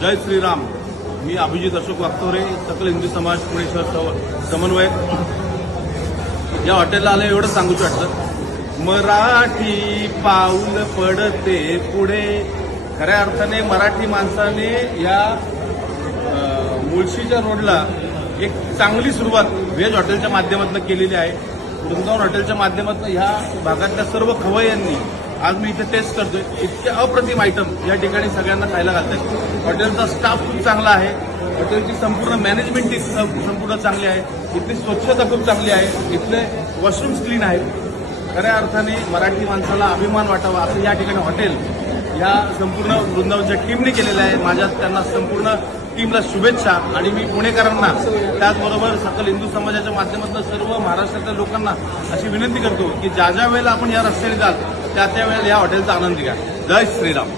जय श्रीराम. मी अभिजित अशोक वागतोरे, सकल हिंदू समाज पुणे शहर समन्वयक. या हॉटेलला आलं एवढं सांगूच वाटतं, मराठी पाऊल पडते पुढे. खऱ्या अर्थाने मराठी माणसाने या मुळशीच्या रोडला एक चांगली सुरुवात व्हेज हॉटेलच्या माध्यमातून केलेली आहे. वृंदावन हॉटेलच्या माध्यमातून ह्या भागातल्या सर्व खवय्यांनी आज मी इथे टेस्ट करतोय. इतके अप्रतिम आयटम या ठिकाणी सगळ्यांना खायला घालतात. हॉटेलचा स्टाफ खूप चांगला आहे, हॉटेलची संपूर्ण मॅनेजमेंट संपूर्ण चांगली आहे, इथली स्वच्छता खूप चांगली आहे, इथले वॉशरूम्स क्लीन आहेत. खऱ्या अर्थाने मराठी माणसाला अभिमान वाटावा असं या ठिकाणी हॉटेल या संपूर्ण वृंदावनच्या टीमने केलेलं आहे. माझ्या त्यांना संपूर्ण टीमला शुभेच्छा. आणि मी पुणेकरांना त्याचबरोबर सकल हिंदू समाजाच्या माध्यमातून सर्व महाराष्ट्रातल्या लोकांना अशी विनंती करतो की ज्या ज्या वेळेला आपण या रस्त्याने जाल त्या वेळेला या हॉटेलचा आनंद घ्या. जय श्रीराम.